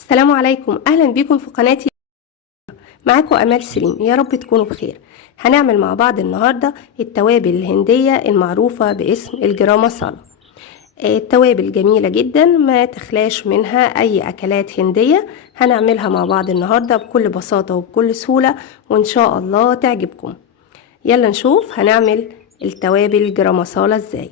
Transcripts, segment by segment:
السلام عليكم، اهلا بيكم في قناتي. معاكم امال سليم، يا رب تكونوا بخير. هنعمل مع بعض النهارده التوابل الهنديه المعروفه باسم الجرام مسالة. التوابل جميله جدا، ما تخلاش منها اي اكلات هنديه. هنعملها مع بعض النهارده بكل بساطه وبكل سهوله، وان شاء الله تعجبكم. يلا نشوف هنعمل التوابل جرام مسالة ازاي.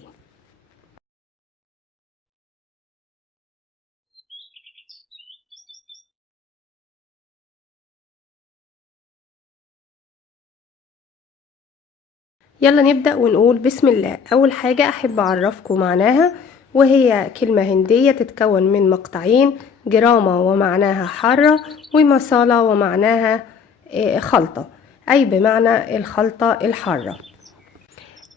يلا نبدأ ونقول بسم الله. أول حاجة أحب أعرفكم معناها، وهي كلمة هندية تتكون من مقطعين: جرامة ومعناها حارة، ومصالة ومعناها خلطة، أي بمعنى الخلطة الحارة.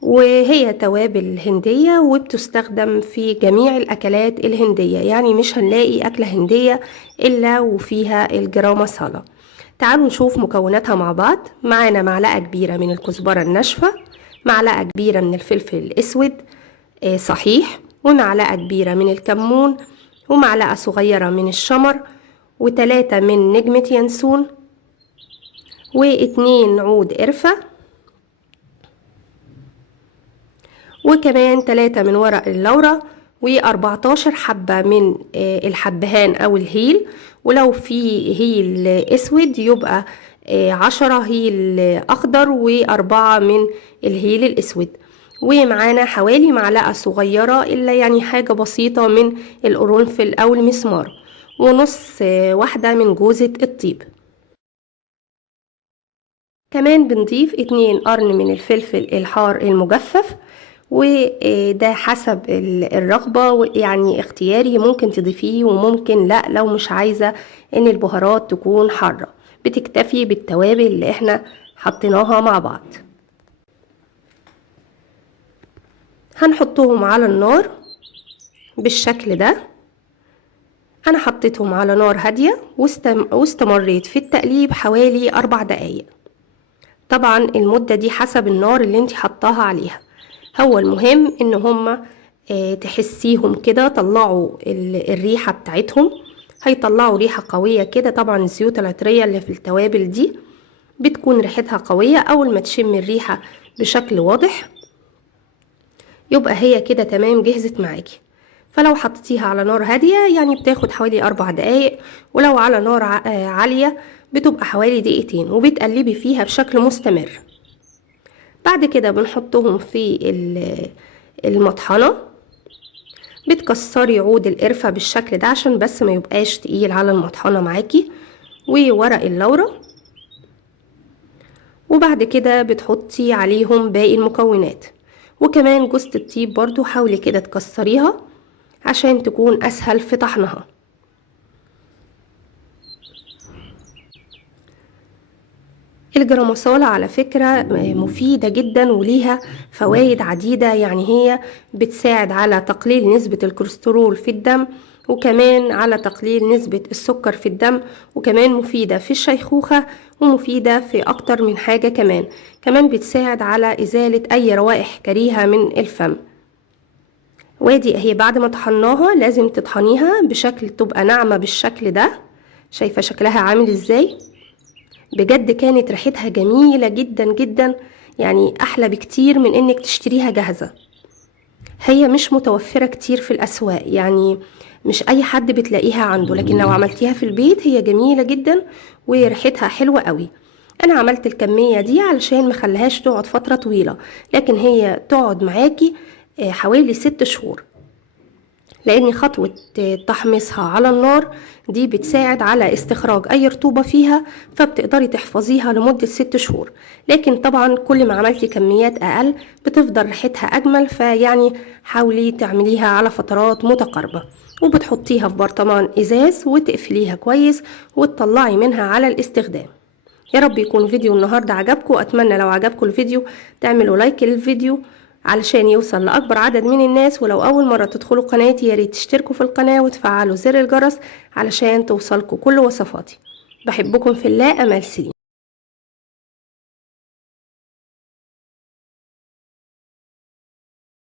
وهي توابل هندية وبتستخدم في جميع الأكلات الهندية، يعني مش هنلاقي أكلة هندية إلا وفيها الجرام مسالة. تعالوا نشوف مكوناتها مع بعض. معانا معلقة كبيرة من الكزبرة الناشفة، معلقة كبيرة من الفلفل الأسود صحيح، ومعلقة كبيرة من الكمون، ومعلقة صغيرة من الشمر، و3 من نجمة ينسون، و2 عود قرفة، وكمان 3 من ورق اللورة، و14 حبة من الحبهان أو الهيل. ولو في هيل أسود يبقى 10 هيل أخضر، و4 من الهيل الأسود. ومعانا حوالي معلقة صغيرة إلا يعني حاجة بسيطة من القرنفل أو المسمار، ونص واحدة من جوزة الطيب. كمان بنضيف 2 قرن من الفلفل الحار المجفف، وده حسب الرغبة، يعني اختياري، ممكن تضيفيه وممكن لا. لو مش عايزة ان البهارات تكون حارة، بتكتفي بالتوابل اللي احنا حطيناها مع بعض. هنحطهم على النار بالشكل ده. انا حطيتهم على نار هادية واستمريت في التقليب حوالي 4 دقايق. طبعا المدة دي حسب النار اللي انت حطاها عليها. هو المهم ان هما تحسيهم كده طلعوا الريحة بتاعتهم، هيطلعوا ريحة قوية كده. طبعا الزيوت العطرية اللي في التوابل دي بتكون ريحتها قوية. اول ما تشم الريحة بشكل واضح يبقى هي كده تمام، جهزت معاكي. فلو حطيتيها على نار هادية يعني بتاخد حوالي 4 دقايق، ولو على نار عالية بتبقى حوالي دقيقتين، وبتقلبي فيها بشكل مستمر. بعد كده بنحطهم في المطحنة. بتكسري عود القرفة بالشكل ده عشان بس ما يبقاش تقيل على المطحنة معاكي، وورق اللورة. وبعد كده بتحطي عليهم باقي المكونات، وكمان جوزة الطيب برضو حاولي كده تكسريها عشان تكون اسهل في طحنها. الجرام مسالة على فكرة مفيدة جدا وليها فوائد عديدة، يعني هي بتساعد على تقليل نسبة الكوليسترول في الدم، وكمان على تقليل نسبة السكر في الدم، وكمان مفيدة في الشيخوخة، ومفيدة في أكتر من حاجة. كمان بتساعد على إزالة أي روائح كريهة من الفم. وادي اهي بعد ما طحناها لازم تطحنيها بشكل تبقى ناعمة بالشكل ده. شايفة شكلها عامل ازاي؟ بجد كانت ريحتها جميلة جدا جدا، يعني احلى بكتير من انك تشتريها جاهزة. هي مش متوفرة كتير في الاسواق، يعني مش اي حد بتلاقيها عنده، لكن لو عملتيها في البيت هي جميلة جدا وريحتها حلوة قوي. انا عملت الكمية دي علشان مخليهاش تقعد فترة طويلة، لكن هي تقعد معاكي حوالي 6 شهور، لان خطوة تحميصها على النار دي بتساعد على استخراج اي رطوبة فيها، فبتقدري تحفظيها لمدة 6 شهور. لكن طبعا كل ما عملتي كميات اقل بتفضل ريحتها اجمل، فيعني حاولي تعمليها على فترات متقاربة. وبتحطيها في برطمان ازاز وتقفليها كويس وتطلعي منها على الاستخدام. يا رب يكون فيديو النهاردة عجبكم. اتمنى لو عجبكم الفيديو تعملوا لايك للفيديو علشان يوصل لأكبر عدد من الناس. ولو أول مرة تدخلوا قناتي ياريت تشتركوا في القناة وتفعلوا زر الجرس علشان توصلكوا كل وصفاتي. بحبكم في الله، أمال سليم.